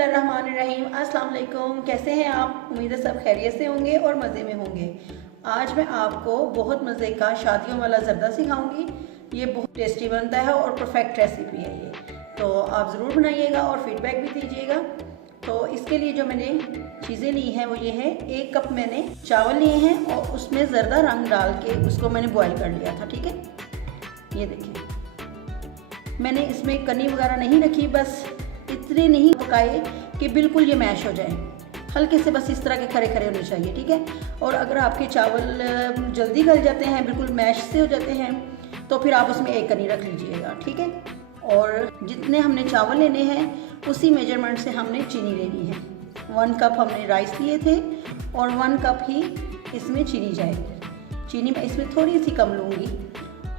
बिस्मिल्लाहिर्रहमानिर्रहीम। अस्सलाम वालेकुम। कैसे हैं आप? उम्मीद है सब खैरियत से होंगे और मज़े में होंगे। आज मैं आपको बहुत मज़े का शादियों वाला ज़र्दा सिखाऊंगी। ये बहुत टेस्टी बनता है और परफेक्ट रेसिपी है ये, तो आप ज़रूर बनाइएगा और फीडबैक भी दीजिएगा। तो इसके लिए जो मैंने चीज़ें ली हैं वो ये है, 1 कप मैंने चावल लिए हैं और उसमें ज़र्दा रंग डाल के उसको मैंने बॉयल कर लिया था। ठीक है, ये देखिए मैंने इसमें कनी वगैरह नहीं रखी, बस इतने नहीं पकाए कि बिल्कुल ये मैश हो जाए, हल्के से बस इस तरह के खड़े खड़े होने चाहिए। ठीक है, और अगर आपके चावल जल्दी गल जाते हैं, बिल्कुल मैश से हो जाते हैं, तो फिर आप उसमें 1 कनी रख लीजिएगा। ठीक है, और जितने हमने चावल लेने हैं उसी मेजरमेंट से हमने चीनी लेनी है। 1 कप हमने राइस लिए थे और 1 कप ही इसमें चीनी जाएगी। चीनी मैं इसमें थोड़ी सी कम लूँगी।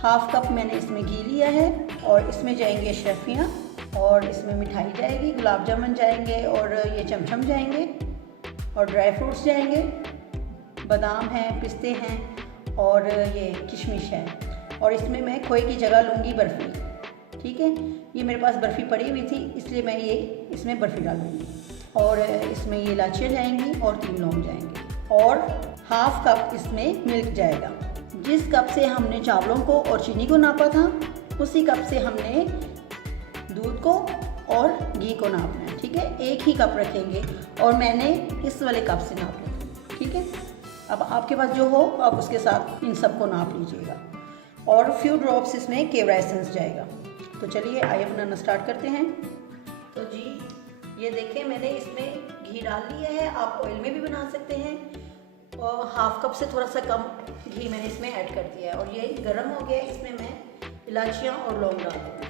1/2 कप मैंने इसमें घी लिया है और इसमें जाएंगे शर्फियाँ, और इसमें मिठाई जाएगी, गुलाब जामुन जाएंगे, और ये चमचम जाएंगे, और ड्राई फ्रूट्स जाएंगे, बादाम हैं, पिस्ते हैं, और ये किशमिश है। और इसमें मैं खोए की जगह लूँगी बर्फ़ी। ठीक है, ये मेरे पास बर्फ़ी पड़ी हुई थी इसलिए मैं ये इसमें बर्फ़ी डालूँगी। और इसमें ये इलायचियाँ जाएंगी और 3 लौंग जाएंगे, और 1/2 कप इसमें मिल्क जाएगा। जिस कप से हमने चावलों को और चीनी को नापा था उसी कप से हमने दूध को और घी को नापना है। ठीक है, 1 ही कप रखेंगे और मैंने इस वाले कप से नाप लिया। ठीक है, अब आपके पास जो हो आप उसके साथ इन सब को नाप लीजिएगा। और फ्यू ड्रॉप्स इसमें केवड़ा एसेंस जाएगा। तो चलिए आइए बनाना स्टार्ट करते हैं। तो जी ये देखें, मैंने इसमें घी डाल लिया है, आप ऑयल में भी बना सकते हैं। और 1/2 कप से थोड़ा सा कम घी मैंने इसमें ऐड कर दिया है, और ये गर्म हो गया। इसमें मैं इलायचियाँ और लौंग डाल दूँगी।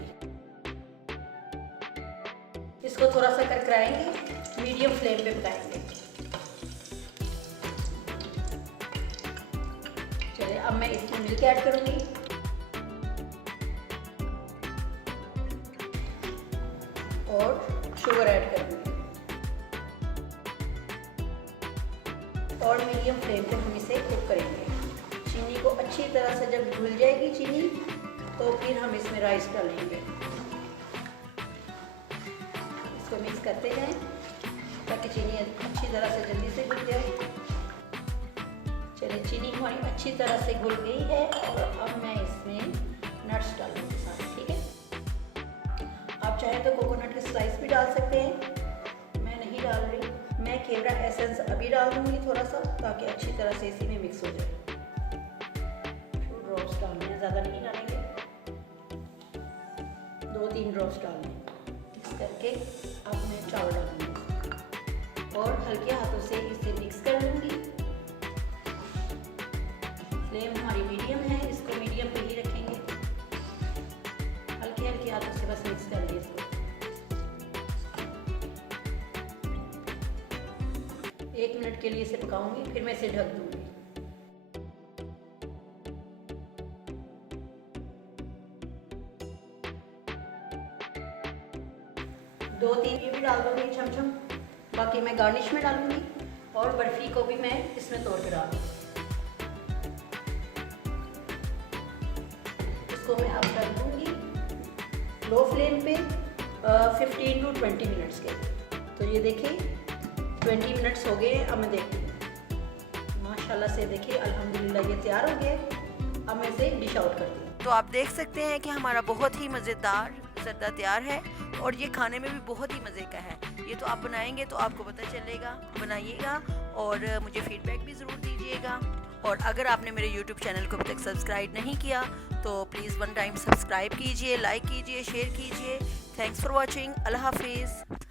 इसको थोड़ा सा करकराएंगे, मीडियम फ्लेम पे पकाएंगे। चलिए अब मैं इसमें मिल्क ऐड करूंगी, और शुगर ऐड करूंगी, और मीडियम फ्लेम पे हम इसे कुक करेंगे। चीनी को अच्छी तरह से जब घुल जाएगी चीनी, तो फिर हम इसमें राइस डालेंगे। इसको मिक्स करते रहें ताकि चीनी अच्छी तरह से जल्दी से घुल जाए। चलिए चीनी हमारी अच्छी तरह से घुल गई है, और अब मैं इसमें नट्स डालूंगी सारे। ठीक है, आप चाहे तो कोकोनट के स्लाइस भी डाल सकते हैं, मैं नहीं डाल रही। मैं केवड़ा एसेंस अभी डाल दूंगी थोड़ा सा, ताकि अच्छी तरह से इसी में मिक्स हो जाए। 2 ड्रॉप्स डालने हैं, ज़्यादा नहीं डालेंगे, 2-3 ड्रॉप्स डालने मिक्स करके। अब मैं चावल डालूंगी और हल्के हाथों से इसे मिक्स कर लूँगी। फ्लेम हमारी मीडियम है, इसको मीडियम पे ही रखेंगे। हल्के हल्के हाथों से बस मिक्स कर लिए इसको। 1 मिनट के लिए इसे पकाऊंगी, फिर मैं इसे ढक दूँगी। 2-3 ये भी डाल दूँगी चमचम, बाकी मैं गार्निश में डालूँगी, और बर्फ़ी को भी मैं इसमें तोड़ के डालूँगी। इसको मैं अब कर दूँगी लो फ्लेम पे 15 to 20 मिनट्स के। तो ये देखिए 20 मिनट्स हो गए। अब मैं देखती हूँ, माशाल्लाह से देखिए अल्हम्दुलिल्लाह ये तैयार हो गया। अब मैं इसे डिश आउट करती हूँ। तो आप देख सकते हैं कि हमारा बहुत ही मज़ेदार ज़र्दा तैयार है, और ये खाने में भी बहुत ही मज़े का है। ये तो आप बनाएंगे तो आपको पता चलेगा, बनाइएगा और मुझे फ़ीडबैक भी ज़रूर दीजिएगा। और अगर आपने मेरे YouTube चैनल को अभी तक सब्सक्राइब नहीं किया तो प्लीज़ 1 टाइम सब्सक्राइब कीजिए, लाइक कीजिए, शेयर कीजिए। Thanks for watching. अल्लाह हाफिज़।